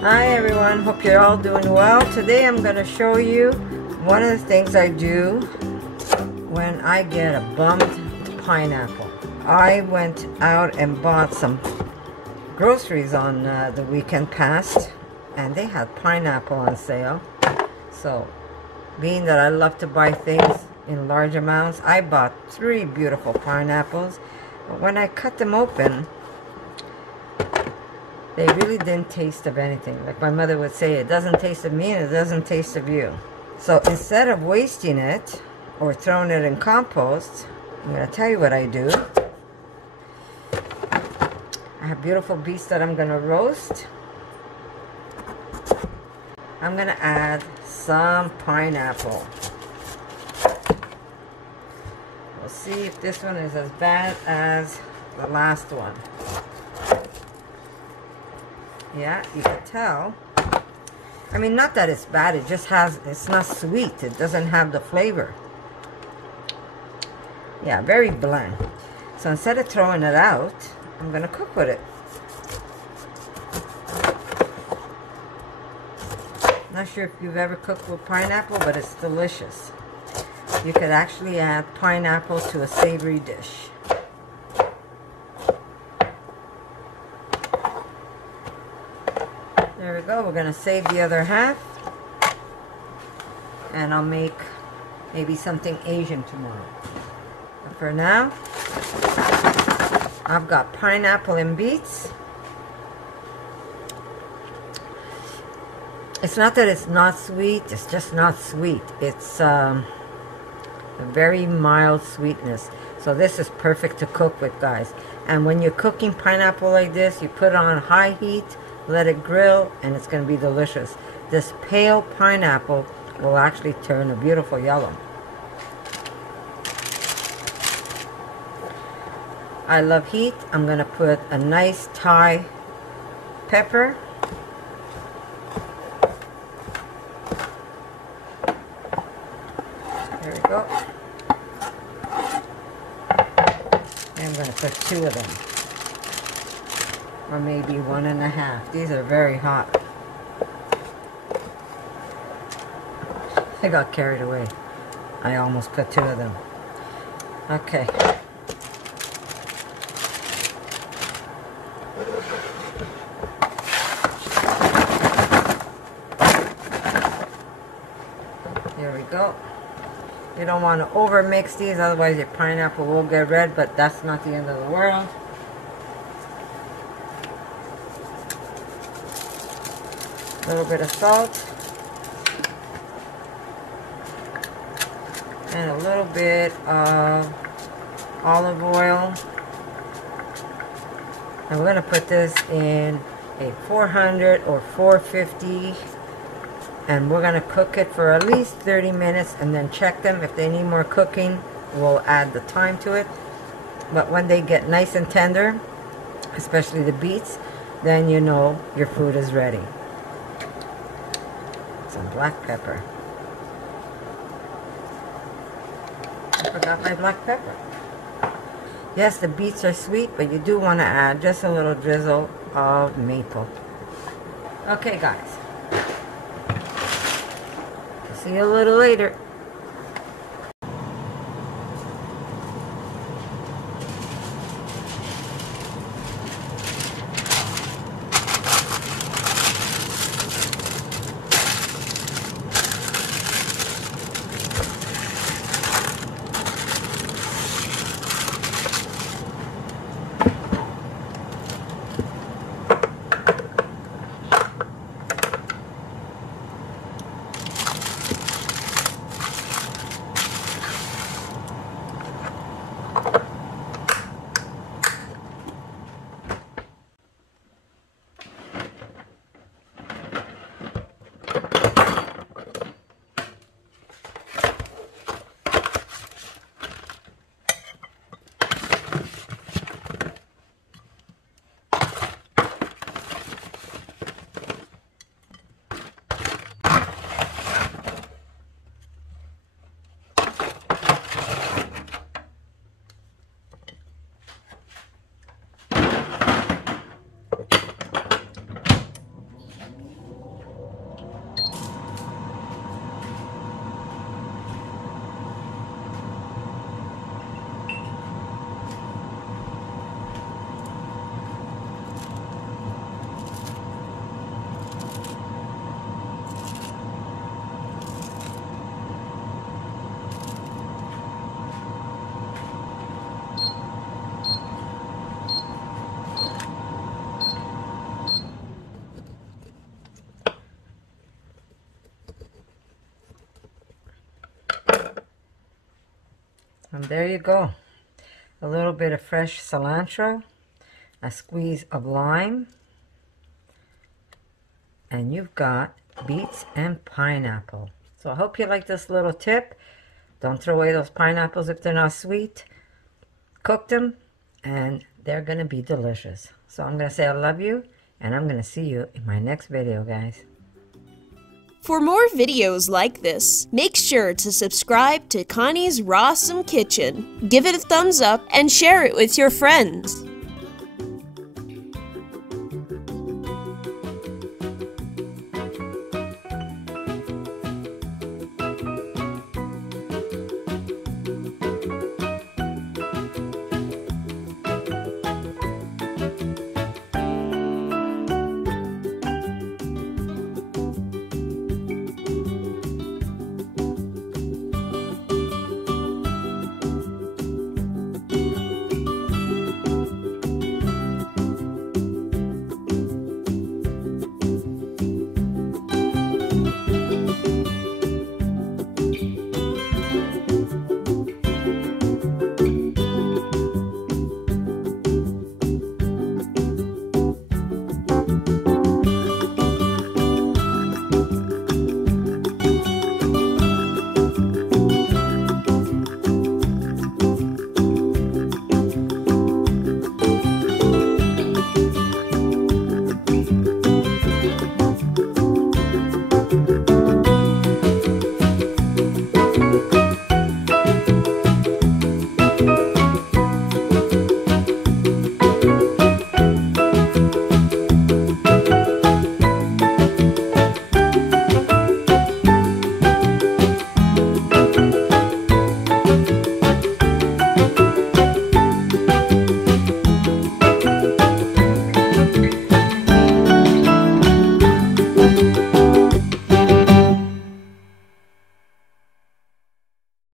Hi everyone, hope you're all doing well. Today I'm going to show you one of the things I do when I get a bummed pineapple. I went out and bought some groceries on the weekend past, and they had pineapple on sale. So being that I love to buy things in large amounts, I bought 3 beautiful pineapples. But when I cut them open, they really didn't taste of anything. Like my mother would say, it doesn't taste of me and it doesn't taste of you. So instead of wasting it or throwing it in compost, I'm going to tell you what I do. I have beautiful beets that I'm going to roast. I'm going to add some pineapple. We'll see if this one is as bad as the last one. Yeah, you can tell. I mean, not that it's bad, it just it's not sweet. It doesn't have the flavor. Yeah, very bland. So instead of throwing it out, I'm going to cook with it. Not sure if you've ever cooked with pineapple, but it's delicious. You could actually add pineapple to a savory dish. There we go. We're going to save the other half. And I'll make maybe something Asian tomorrow. But for now, I've got pineapple and beets. It's not that it's not sweet. It's just not sweet. It's a very mild sweetness. So this is perfect to cook with, guys. And when you're cooking pineapple like this, you put it on high heat, let it grill, and it's going to be delicious. This pale pineapple will actually turn a beautiful yellow. I love heat. I'm going to put a nice Thai pepper. There we go. And I'm going to put 2 of them. Or maybe 1.5. These are very hot. I got carried away. I almost put 2 of them. Okay. There we go. You don't want to over mix these, otherwise your pineapple will get red, but that's not the end of the world. A little bit of salt and a little bit of olive oil. And we're going to put this in a 400 or 450, and we're going to cook it for at least 30 minutes and then check them. If they need more cooking, we'll add the time to it. But when they get nice and tender, especially the beets, then you know your food is ready. Some black pepper. I forgot my black pepper. Yes, the beets are sweet, but you do want to add just a little drizzle of maple. Okay, guys. See you a little later. And there you go. A little bit of fresh cilantro, a squeeze of lime, and you've got beets and pineapple. So I hope you like this little tip. Don't throw away those pineapples if they're not sweet. Cook them, and they're going to be delicious. So I'm going to say I love you, and I'm going to see you in my next video, guys. For more videos like this, make sure to subscribe to Connie's RAWsome Kitchen, give it a thumbs up, and share it with your friends.